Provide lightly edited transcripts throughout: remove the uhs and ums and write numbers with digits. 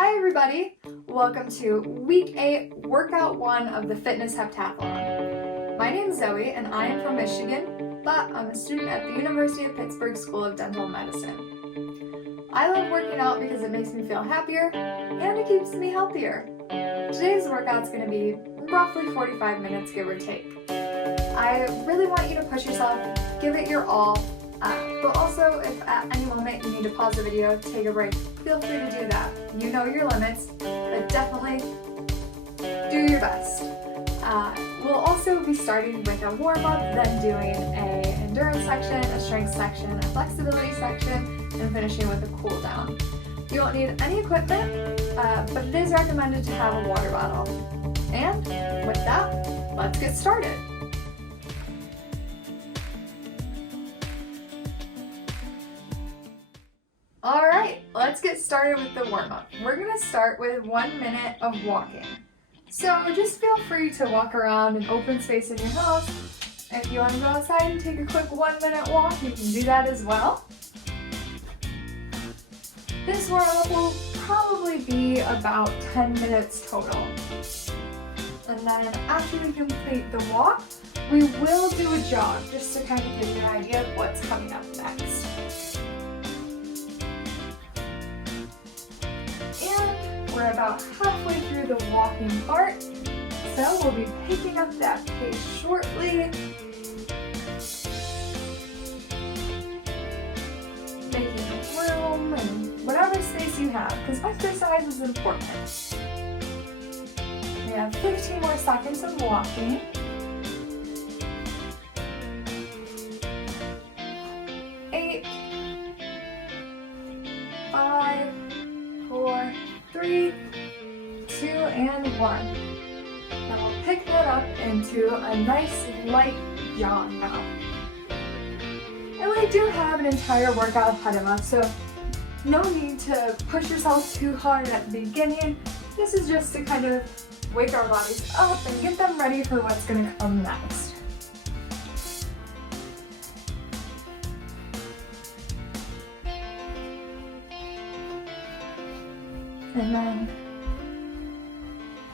Hi everybody! Welcome to week 8, workout 1 of the Fitness Heptathlon. My name is Zoe and I am from Michigan, but I'm a student at the University of Pittsburgh School of Dental Medicine. I love working out because it makes me feel happier and it keeps me healthier. Today's workout is going to be roughly 45 minutes, give or take. I really want you to push yourself, give it your all, but also if at any moment you need to pause the video, take a break, feel free to do that. You know your limits, but definitely do your best. We'll also be starting with a warm-up, then doing an endurance section, a strength section, a flexibility section, and finishing with a cool down. You won't need any equipment, but it is recommended to have a water bottle. And with that, let's get started. Alright, let's get started with the warm-up. We're going to start with 1 minute of walking. So just feel free to walk around an open space in your house. If you want to go outside and take a quick 1 minute walk, you can do that as well. This warm-up will probably be about 10 minutes total. And then after we complete the walk, we will do a jog just to kind of give you an idea of what's coming up next. We're about halfway through the walking part, so we'll be picking up that pace shortly. Making room and whatever space you have, because exercise is important. We have 15 more seconds of walking. 8, 5, 4, 3, 2, and 1. Now we'll pick that up into a nice light jog now. And we do have an entire workout ahead of us, so no need to push yourself too hard at the beginning. This is just to kind of wake our bodies up and get them ready for what's going to come next. And then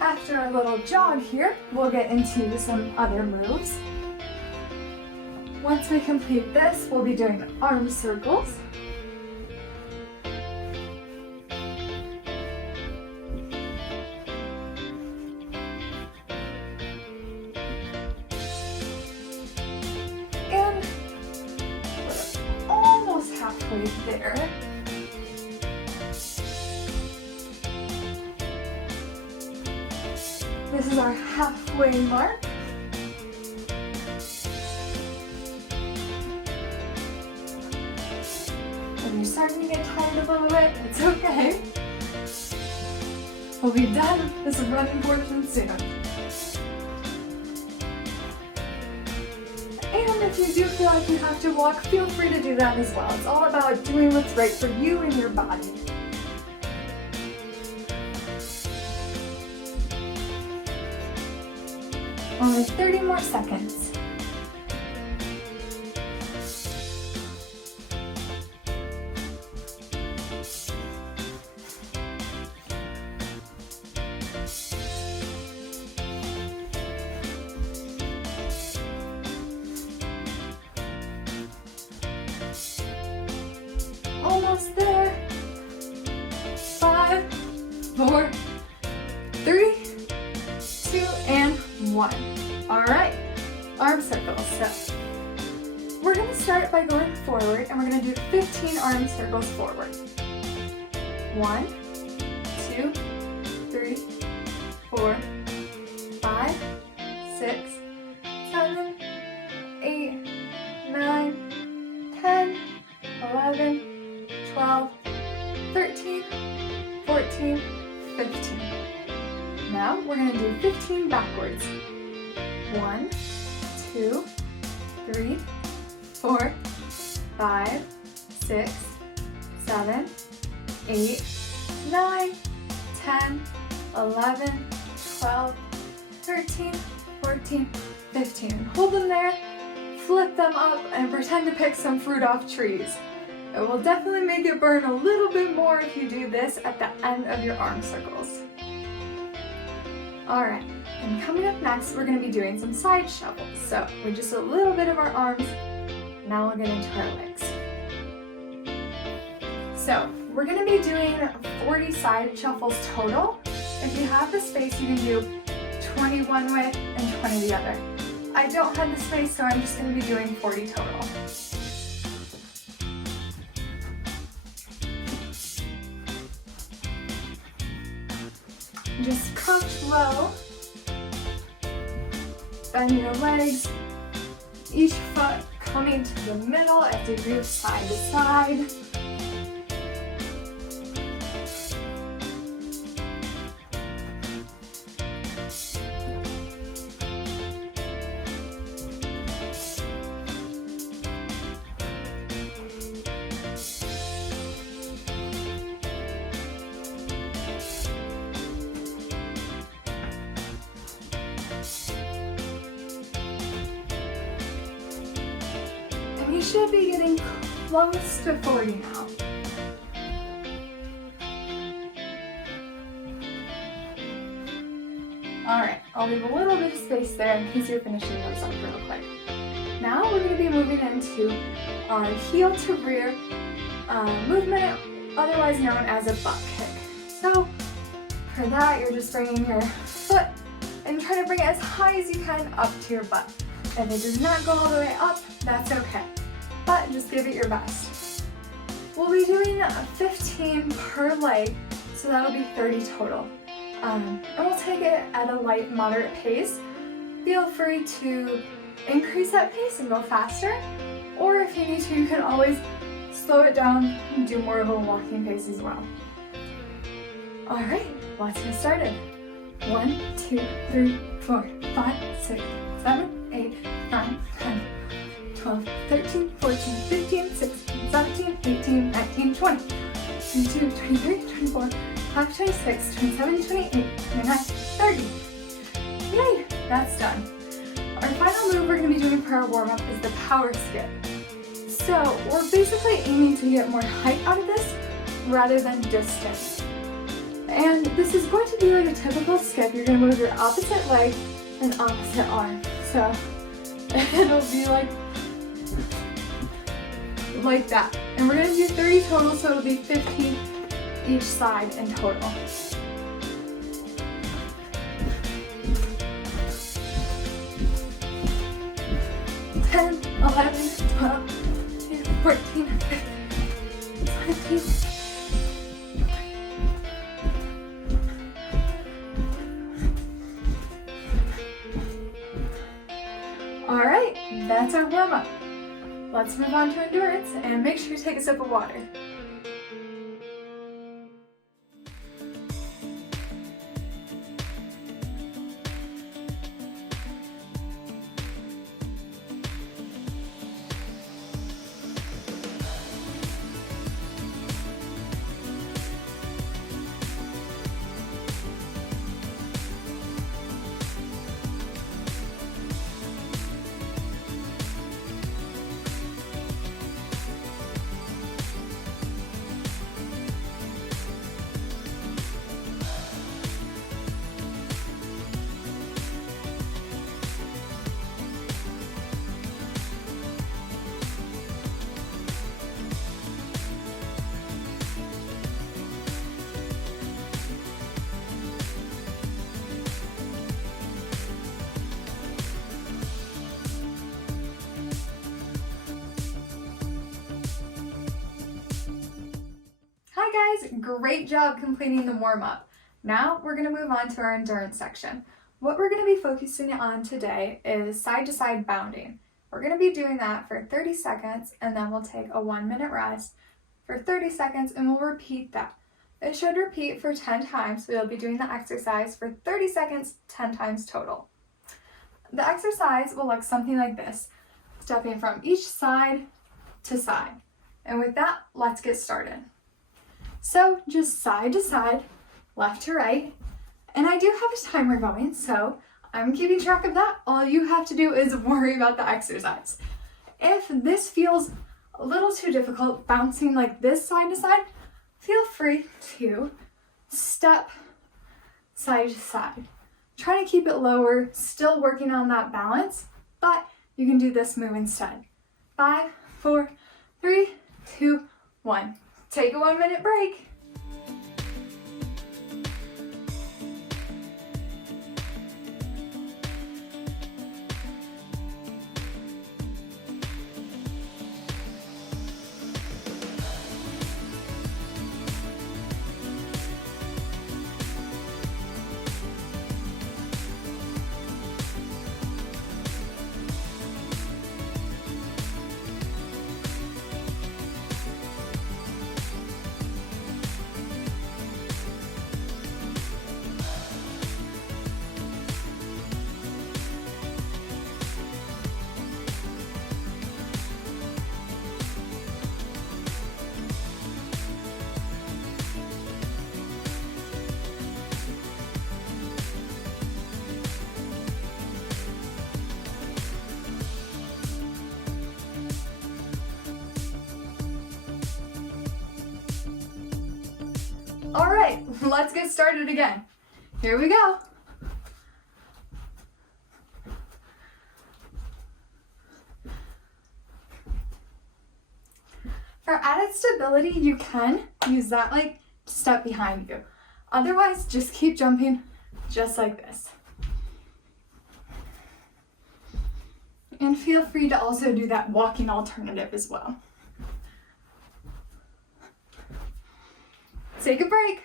after a little jog here, we'll get into some other moves. Once we complete this, we'll be doing arm circles. And we're almost halfway there. This is our halfway mark. If you're starting to get tired a little bit, it's okay. We'll be done with this running portion soon. And if you do feel like you have to walk, feel free to do that as well. It's all about doing what's right for you and your body. Only 30 more seconds. Almost there. 5, 4, 3, 2, and 1. Alright, arm circles. So we're going to start by going forward and we're going to do 15 arm circles forward. 1, 2, 3, 4, 5, 6, 7, 8, 9, 10, 11, 12, 13, 14, 15. Now we're going to do 15 backwards. 1, 2, 3, 4, 5, 6, 7, 8, 9, 10, 11, 12, 13, 14, 15. Hold them there, flip them up, and pretend to pick some fruit off trees. It will definitely make it burn a little bit more if you do this at the end of your arm circles. All right, and coming up next, we're gonna be doing some side shuffles. So with just a little bit of our arms, now we'll get into our legs. So we're gonna be doing 40 side shuffles total. If you have the space, you can do 20 one way and 20 the other. I don't have the space, so I'm just gonna be doing 40 total. Just crouch low, bend your legs, each foot coming to the middle as you move side to side. You should be getting close to 40 now. Alright, I'll leave a little bit of space there in case you're finishing those up real quick. Now we're going to be moving into our heel to rear movement, otherwise known as a butt kick. So for that, you're just bringing your foot and trying to bring it as high as you can up to your butt. If it does not go all the way up, that's okay, but just give it your best. We'll be doing 15 per leg, so that'll be 30 total. And we'll take it at a light, moderate pace. Feel free to increase that pace and go faster, or if you need to, you can always slow it down and do more of a walking pace as well. All right, let's get started. 1, 2, 3, 4, 5, 6, 7, 8, 9, 10, 12, 13, 14, 15, 16, 17, 18, 19, 20, 22, 23, 24, 25, 26, 27, 28, 29, 30. Yay, that's done. Our final move we're going to be doing for our warm-up is the power skip. So we're basically aiming to get more height out of this rather than distance. And this is going to be like a typical skip. You're going to move your opposite leg and opposite arm. So it'll be like that. And we're going to do 30 total, so it'll be 15 each side in total. Ten, 11, 12, 14, 15, 16. Alright, that's our warm-up. Let's move on to endurance and make sure you take a sip of water. Hi guys, great job completing the warm-up. Now we're going to move on to our endurance section. What we're going to be focusing on today is side-to-side bounding. We're going to be doing that for 30 seconds and then we'll take a 1-minute rest for 30 seconds and we'll repeat that. It should repeat for 10 times, so you'll be doing the exercise for 30 seconds, 10 times total. The exercise will look something like this, stepping from each side to side. And with that, let's get started. So just side to side, left to right, and I do have a timer going, so I'm keeping track of that. All you have to do is worry about the exercise. If this feels a little too difficult, bouncing like this side to side, feel free to step side to side. Try to keep it lower, still working on that balance, but you can do this move instead. 5, 4, 3, 2, 1. Take a 1-minute break. All right, let's get started again. Here we go. For added stability, you can use that leg to step behind you. Otherwise, just keep jumping just like this. And feel free to also do that walking alternative as well. Take a break.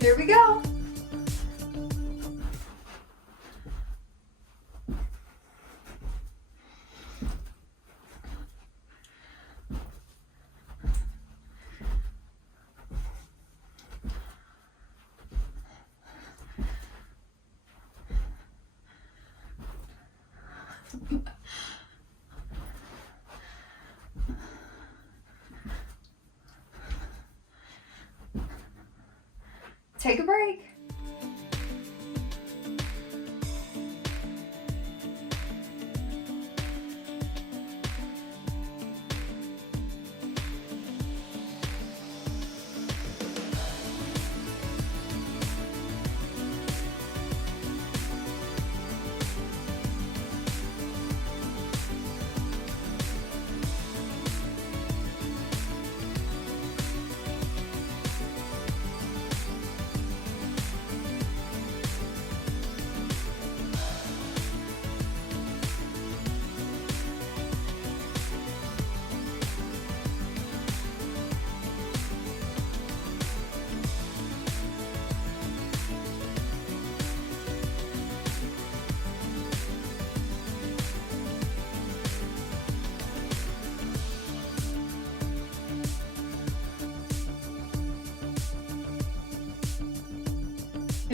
Here we go. Take a break.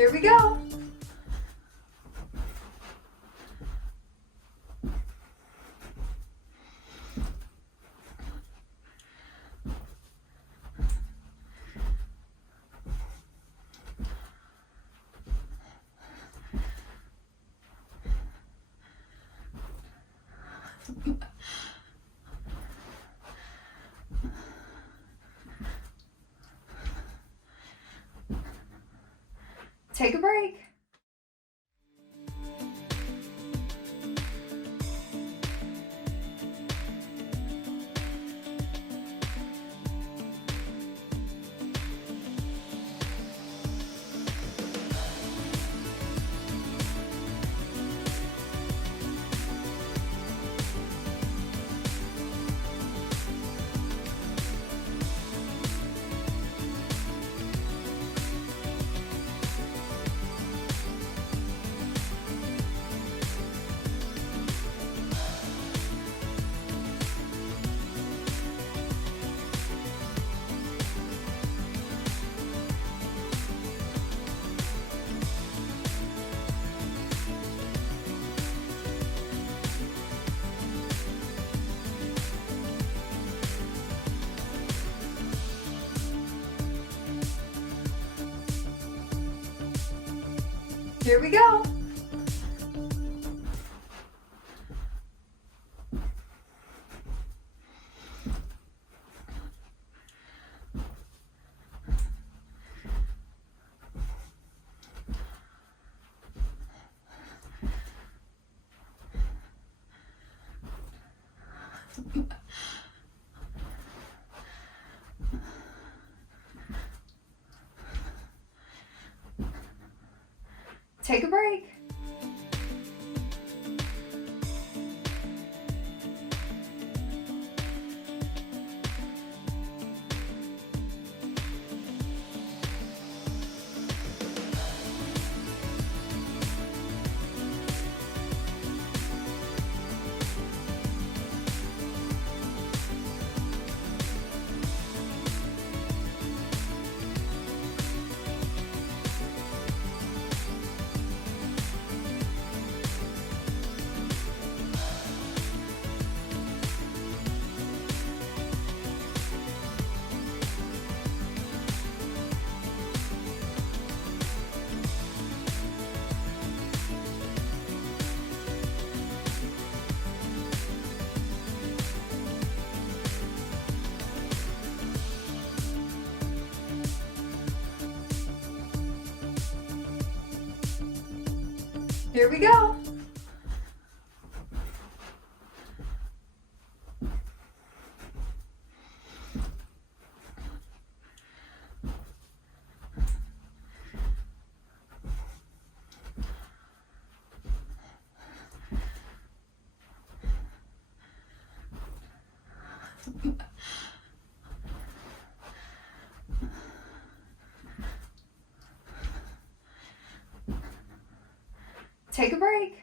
Here we go. Take a break. Here we go. Take a break. Here we go. Take a break.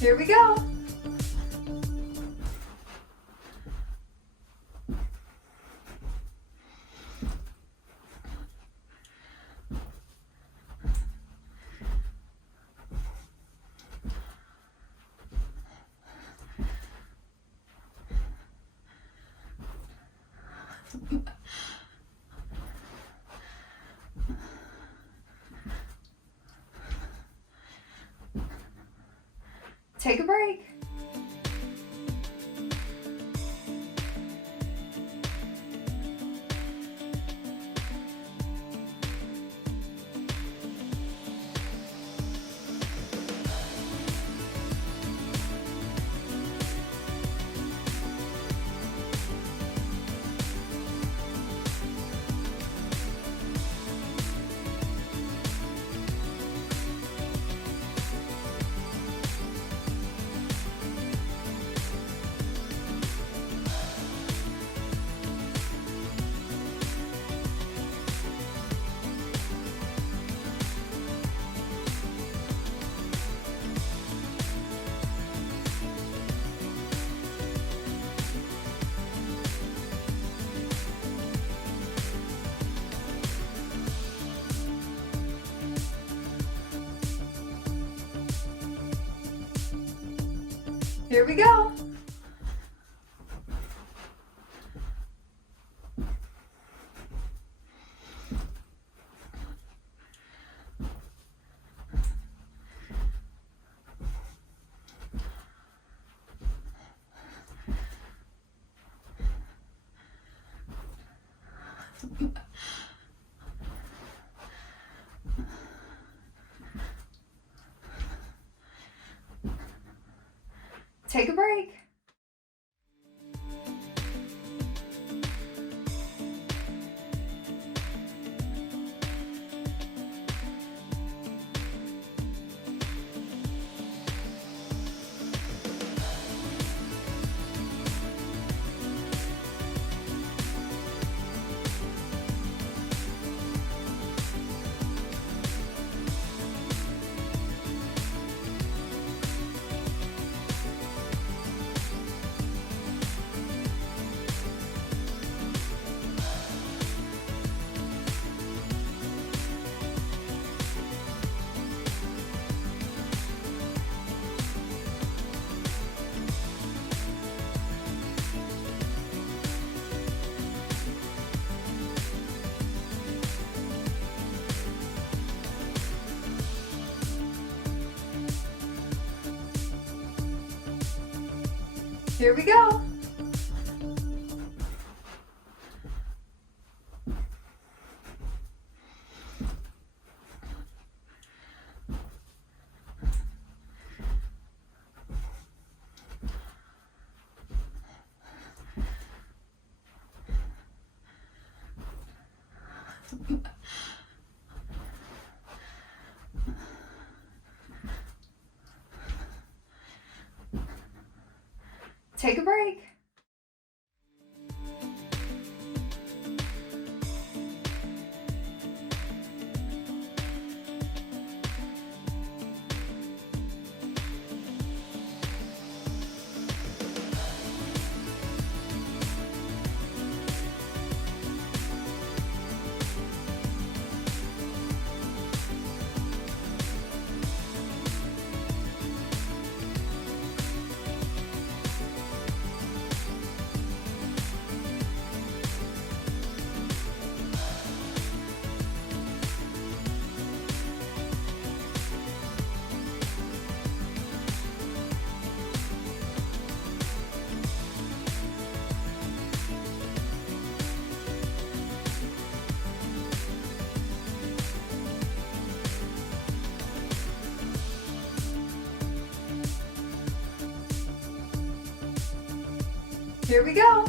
Here we go. Take a break. Here we go. Take a break. Here we go. Take a break. Here we go.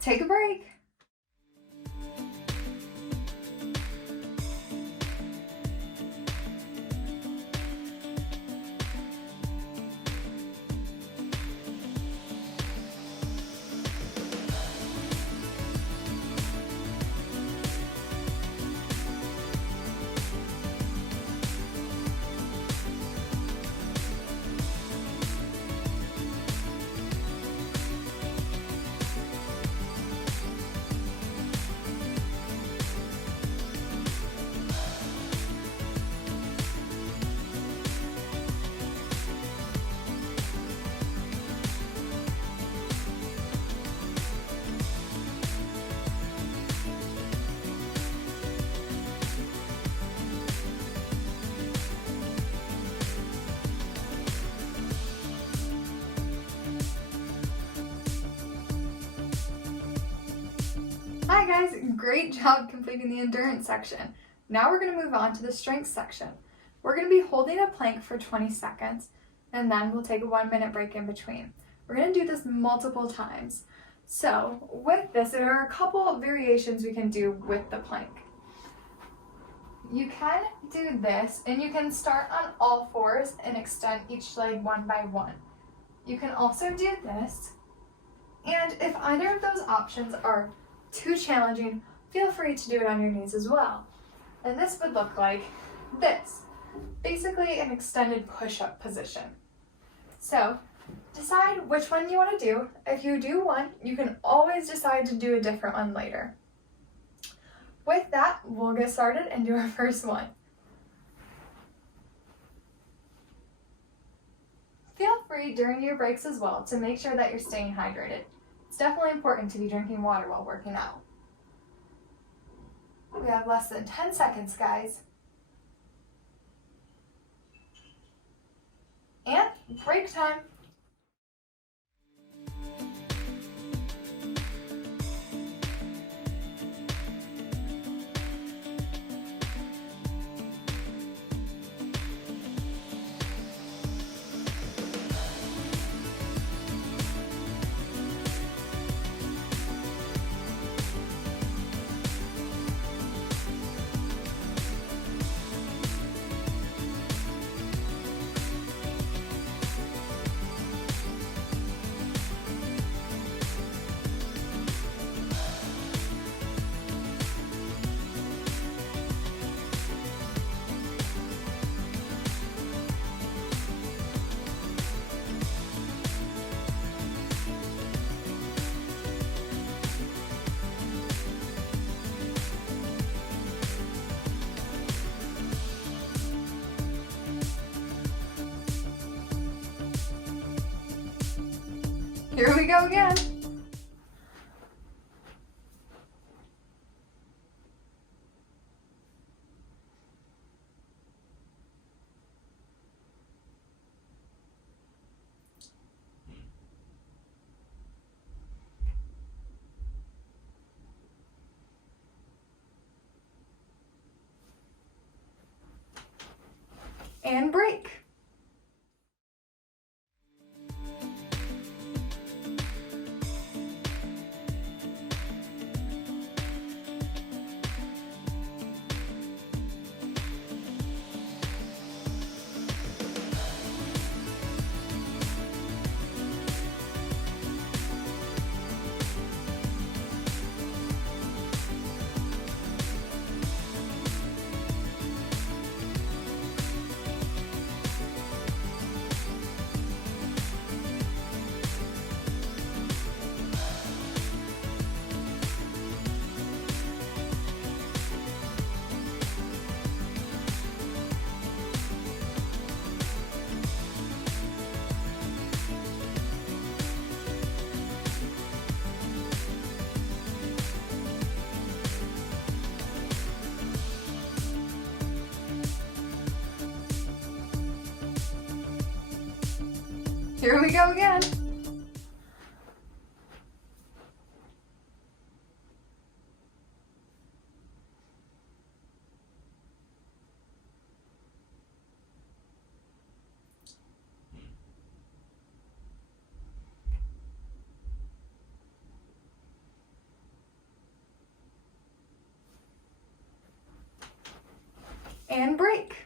Take a break. Hi guys, great job completing the endurance section. Now we're going to move on to the strength section. We're going to be holding a plank for 20 seconds and then we'll take a 1-minute break in between. We're going to do this multiple times. So with this, there are a couple of variations we can do with the plank. You can do this and you can start on all fours and extend each leg one by one. You can also do this, and if either of those options are too challenging, feel free to do it on your knees as well. And this would look like this, basically an extended push-up position. So decide which one you want to do. If you do one, you can always decide to do a different one later. With that, we'll get started and do our first one. Feel free during your breaks as well to make sure that you're staying hydrated. It's definitely important to be drinking water while working out. We have less than 10 seconds, guys. And break time. Here we go again. And break. Here we go again. And break.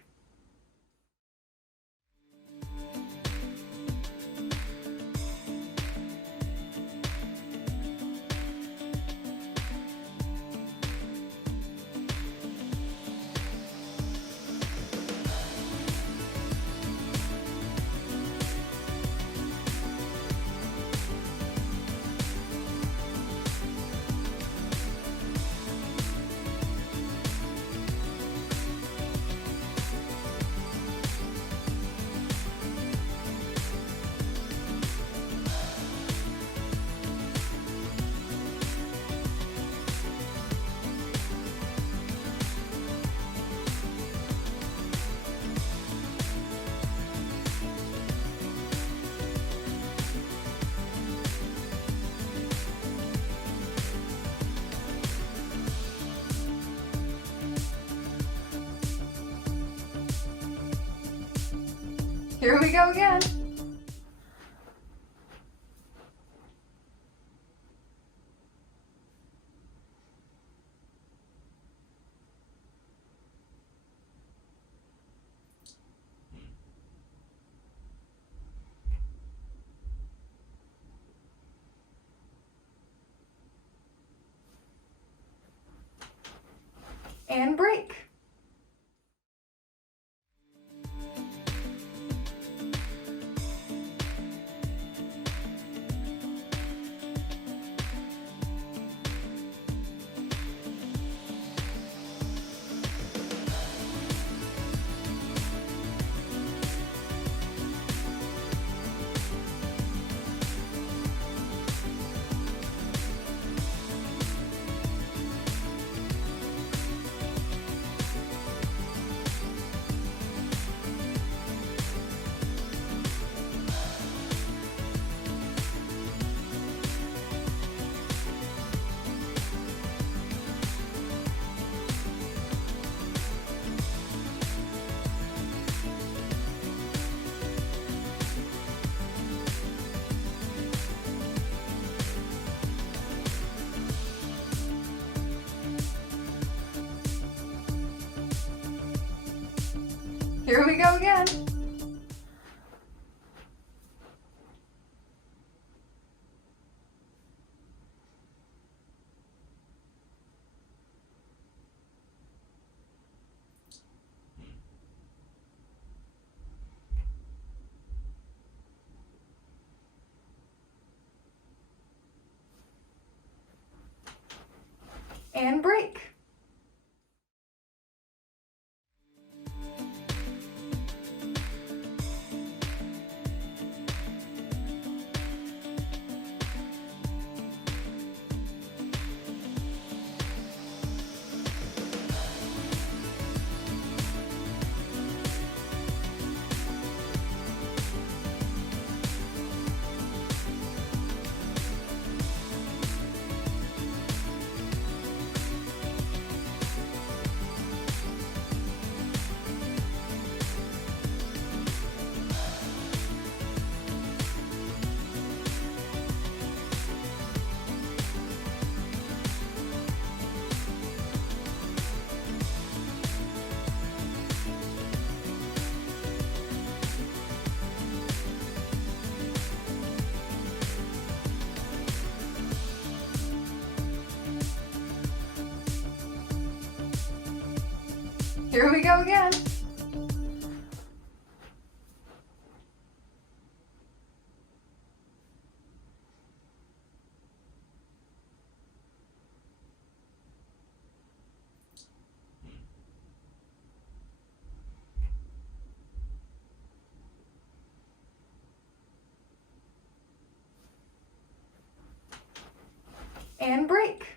Here we go again. And break. Here we go again. And break. Here we go again. And break.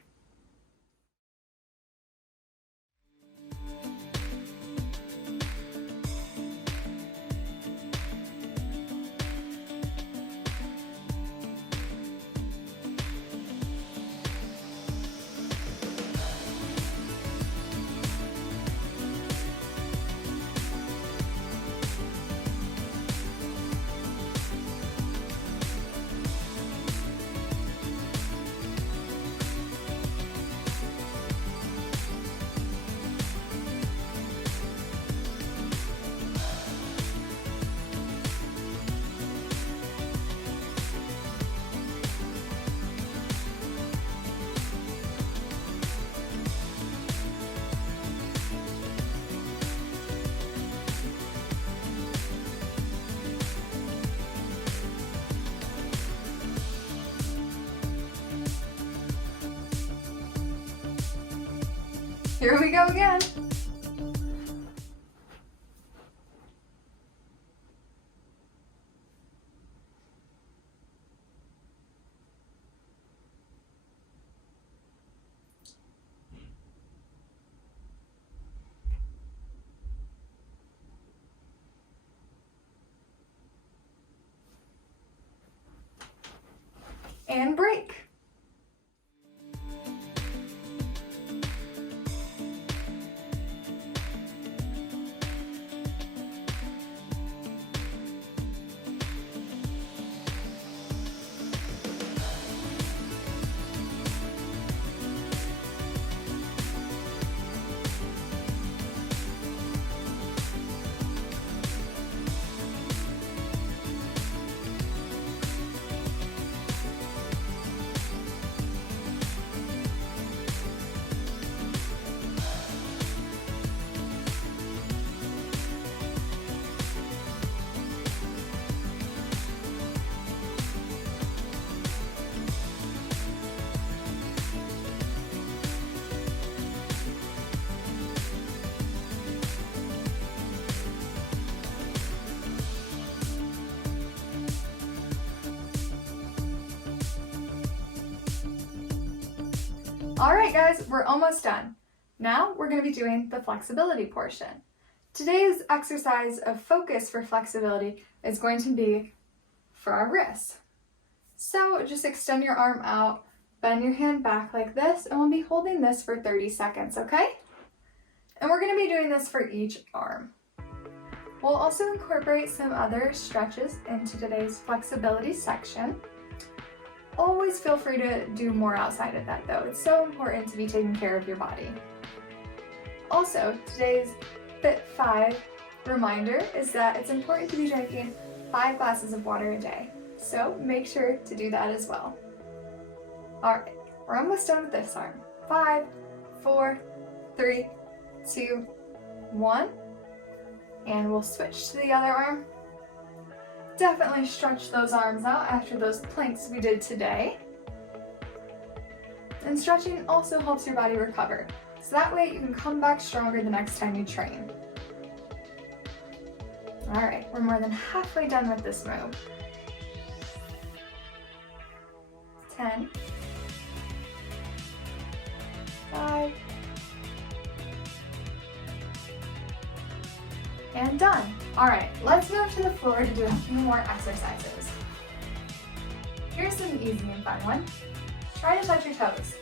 Here we go again. And break. All right, guys, we're almost done. Now we're going to be doing the flexibility portion. Today's exercise of focus for flexibility is going to be for our wrists. So just extend your arm out, bend your hand back like this, and we'll be holding this for 30 seconds, okay? And we're going to be doing this for each arm. We'll also incorporate some other stretches into today's flexibility section. Always feel free to do more outside of that though. It's so important to be taking care of your body. Also, today's Fit 5 Reminder is that it's important to be drinking 5 glasses of water a day, so make sure to do that as well. Alright, we're almost done with this arm. 5, 4, 3, 2, 1, and we'll switch to the other arm. Definitely stretch those arms out after those planks we did today. And stretching also helps your body recover, so that way you can come back stronger the next time you train. Alright, we're more than halfway done with this move. 10, 5, and done. Alright, let's move to the floor to do a few more exercises. Here's an easy and fun one. Try to touch your toes.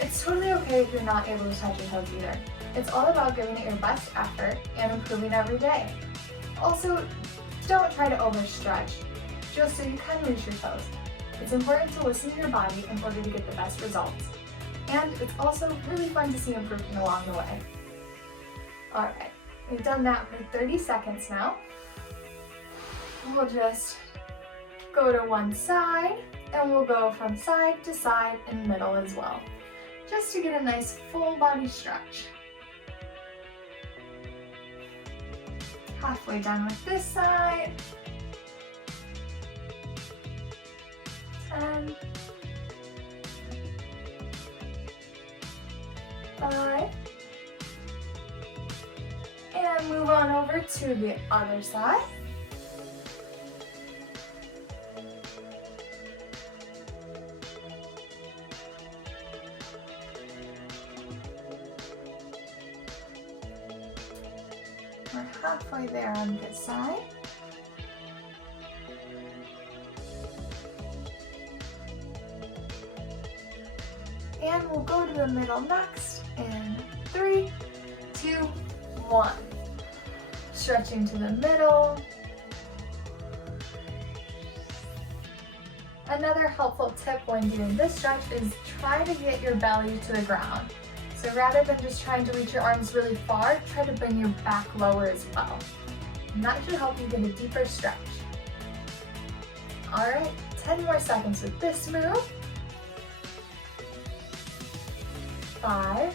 It's totally okay if you're not able to touch your toes either. It's all about giving it your best effort and improving every day. Also, don't try to overstretch, just so you can reach your toes. It's important to listen to your body in order to get the best results. And it's also really fun to see improvement along the way. Alright, we've done that for 30 seconds now. We'll just go to one side, and we'll go from side to side and middle as well, just to get a nice full body stretch. Halfway done with this side. 10, 5, and move on over to the other side. We're halfway there on this side. And we'll go to the middle next in 3, 2, 1. Stretching to the middle. Another helpful tip when doing this stretch is try to get your belly to the ground. So rather than just trying to reach your arms really far, try to bring your back lower as well. And that should help you get a deeper stretch. Alright, 10 more seconds with this move. 5.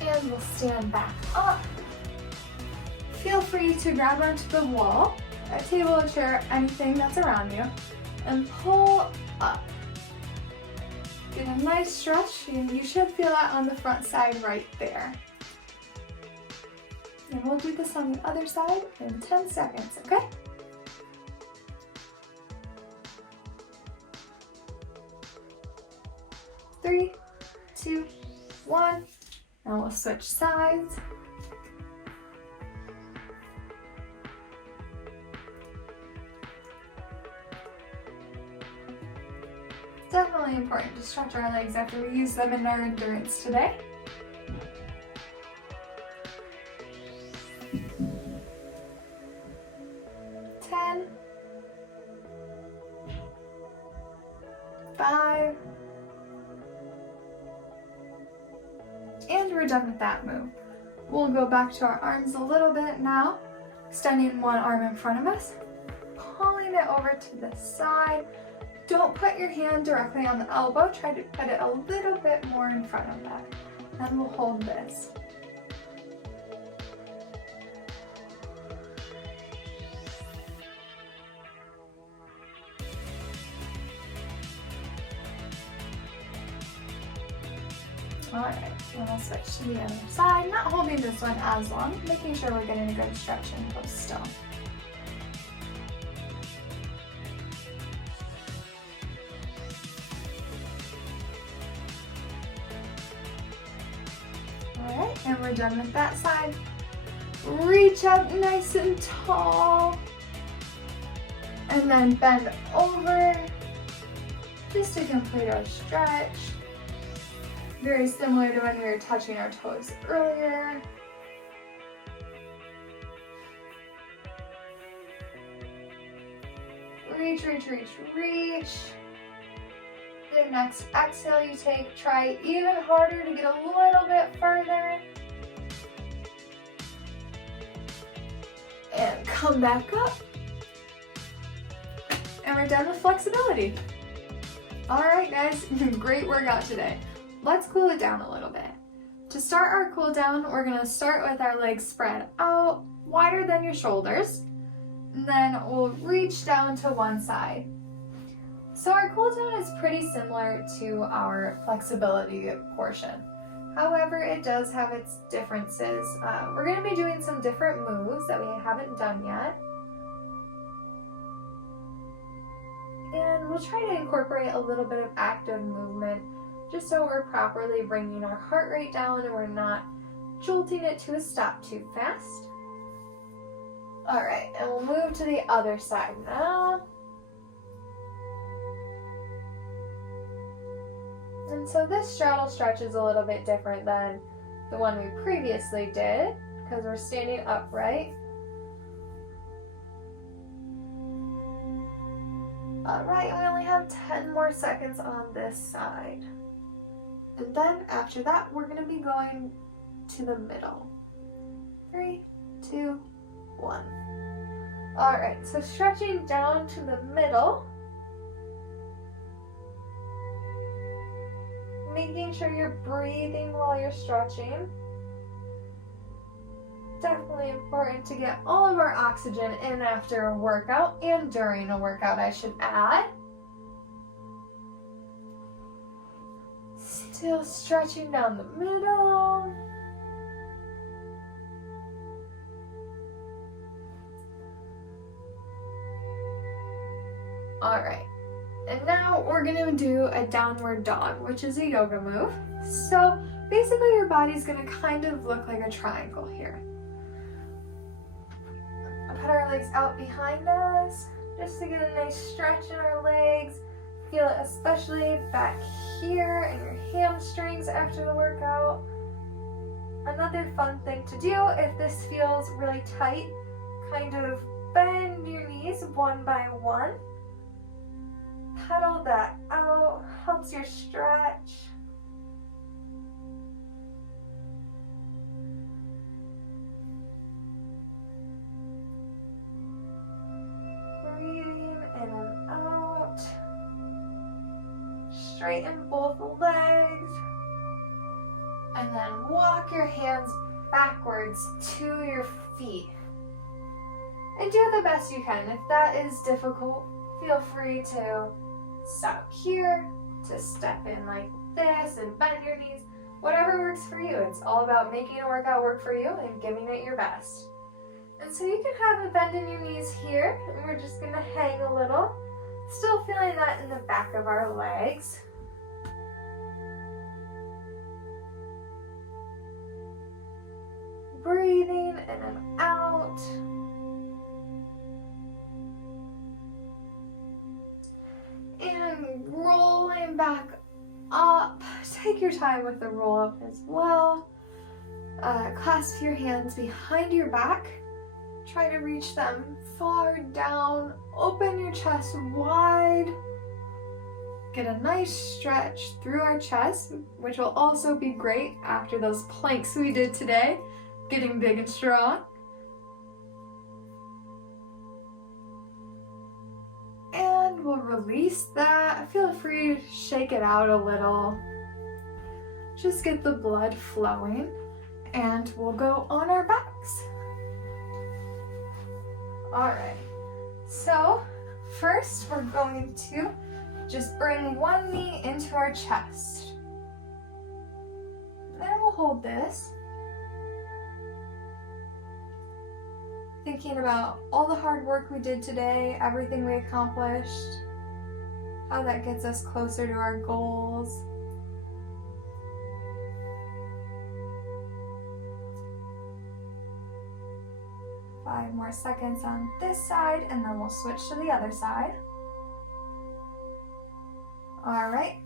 And we'll stand back up. Feel free to grab onto the wall, a table, a chair, anything that's around you, and pull up. Get a nice stretch, and you should feel that on the front side right there. And we'll do this on the other side in 10 seconds, okay? Three, 2, 1, and we'll switch sides. Definitely important to stretch our legs after we use them in our endurance today. Ten, 5, and we're done with that move. We'll go back to our arms a little bit now, extending one arm in front of us, pulling it over to the side. Don't put your hand directly on the elbow, try to put it a little bit more in front of that. And we'll hold this. Alright, and we'll switch to the other side, not holding this one as long, making sure we're getting a good stretch in close still. Alright, and we're done with that side. Reach up nice and tall. And then bend over just to complete our stretch. Very similar to when we were touching our toes earlier. Reach, reach, reach, reach. The next exhale you take, try even harder to get a little bit further. And come back up. And we're done with flexibility. All right, guys, great workout today. Let's cool it down a little bit. To start our cool down, we're gonna start with our legs spread out, wider than your shoulders. And then we'll reach down to one side. So our cool down is pretty similar to our flexibility portion. However, it does have its differences. We're gonna be doing some different moves that we haven't done yet. And we'll try to incorporate a little bit of active movement just so we're properly bringing our heart rate down and we're not jolting it to a stop too fast. All right, and we'll move to the other side now. And so this straddle stretch is a little bit different than the one we previously did because we're standing upright. All right, we only have 10 more seconds on this side. And then after that, we're gonna be going to the middle. 3, 2, 1. All right, so stretching down to the middle. Making sure you're breathing while you're stretching. Definitely important to get all of our oxygen in after a workout and during a workout, I should add. Still stretching down the middle. All right. And now we're gonna do a downward dog, which is a yoga move. So basically your body's gonna kind of look like a triangle here. I'll put our legs out behind us, just to get a nice stretch in our legs. Feel it especially back here in your hamstrings after the workout. Another fun thing to do, if this feels really tight, kind of bend your knees one by one. Pedal that out, helps your stretch. Breathing in and out. Straighten both legs. And then walk your hands backwards to your feet. And do the best you can. If that is difficult, feel free to stop here, to step in like this and bend your knees. Whatever works for you. It's all about making a workout work for you and giving it your best. And so you can have a bend in your knees here, and we're just gonna hang a little. Still feeling that in the back of our legs. Breathing in and out. And rolling back up. Take your time with the roll up as well. Clasp your hands behind your back. Try to reach them far down. Open your chest wide. Get a nice stretch through our chest, which will also be great after those planks we did today. Getting big and strong. And we'll release that. Feel free to shake it out a little. Just get the blood flowing. And we'll go on our backs. Alright, so first we're going to just bring one knee into our chest. Then we'll hold this. Thinking about all the hard work we did today, everything we accomplished, how that gets us closer to our goals. Five more seconds on this side, and then we'll switch to the other side. All right,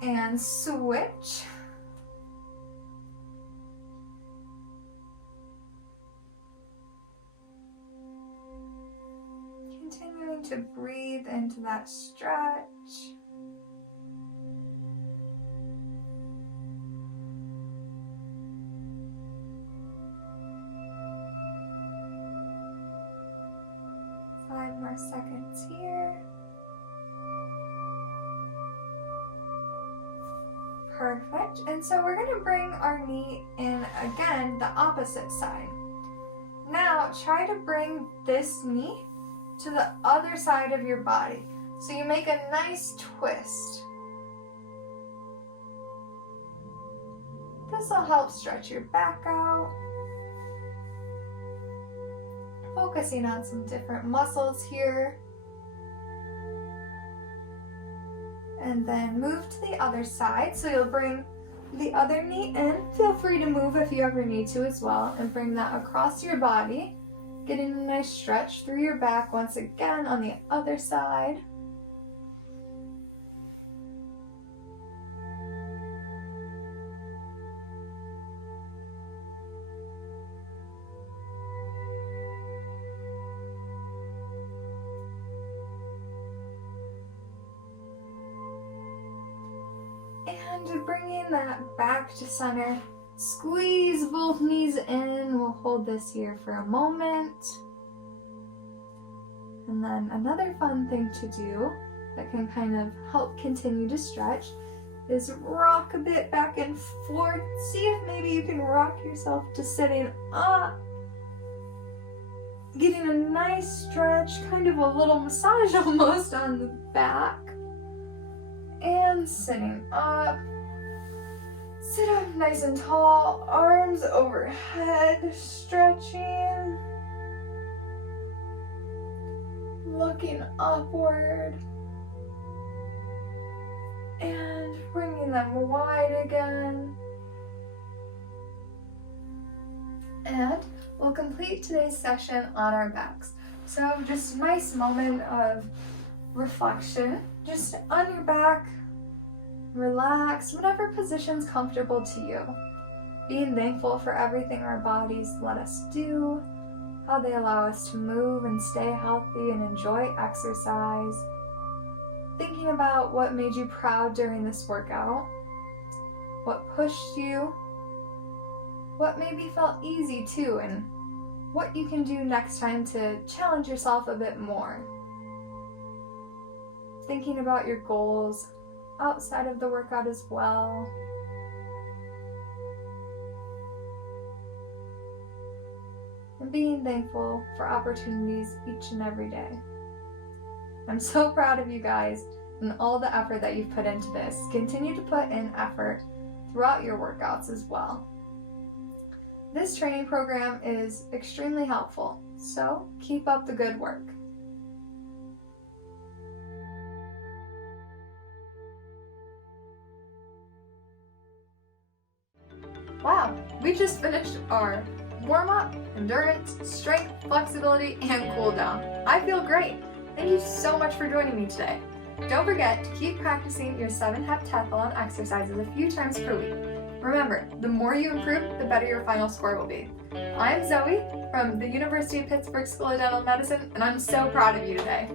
and switch. Continuing to breathe into that stretch. more seconds here. Perfect. And so we're going to bring our knee in again, the opposite side. Now try to bring this knee to the other side of your body. So you make a nice twist. This will help stretch your back out. Focusing on some different muscles here. And then move to the other side. So you'll bring the other knee in. Feel free to move if you ever need to as well. And bring that across your body. Getting a nice stretch through your back once again on the other side. And bringing that back to center, squeeze both knees in. We'll hold this here for a moment. And then another fun thing to do that can kind of help continue to stretch is rock a bit back and forth. See if maybe you can rock yourself to sitting up. Getting a nice stretch, kind of a little massage almost on the back. And sitting up. Sit up nice and tall, arms overhead, stretching. Looking upward. And bringing them wide again. And we'll complete today's session on our backs. So just a nice moment of reflection. Just on your back, relax, whatever position's comfortable to you. Being thankful for everything our bodies let us do, how they allow us to move and stay healthy and enjoy exercise. Thinking about what made you proud during this workout, what pushed you, what maybe felt easy too, and what you can do next time to challenge yourself a bit more. Thinking about your goals outside of the workout as well. And being thankful for opportunities each and every day. I'm so proud of you guys and all the effort that you've put into this. Continue to put in effort throughout your workouts as well. This training program is extremely helpful, so keep up the good work. Wow, we just finished our warm-up, endurance, strength, flexibility, and cool down. I feel great. Thank you so much for joining me today. Don't forget to keep practicing your 7 heptathlon exercises a few times per week. Remember, the more you improve, the better your final score will be. I'm Zoe from the University of Pittsburgh School of Dental Medicine, and I'm so proud of you today.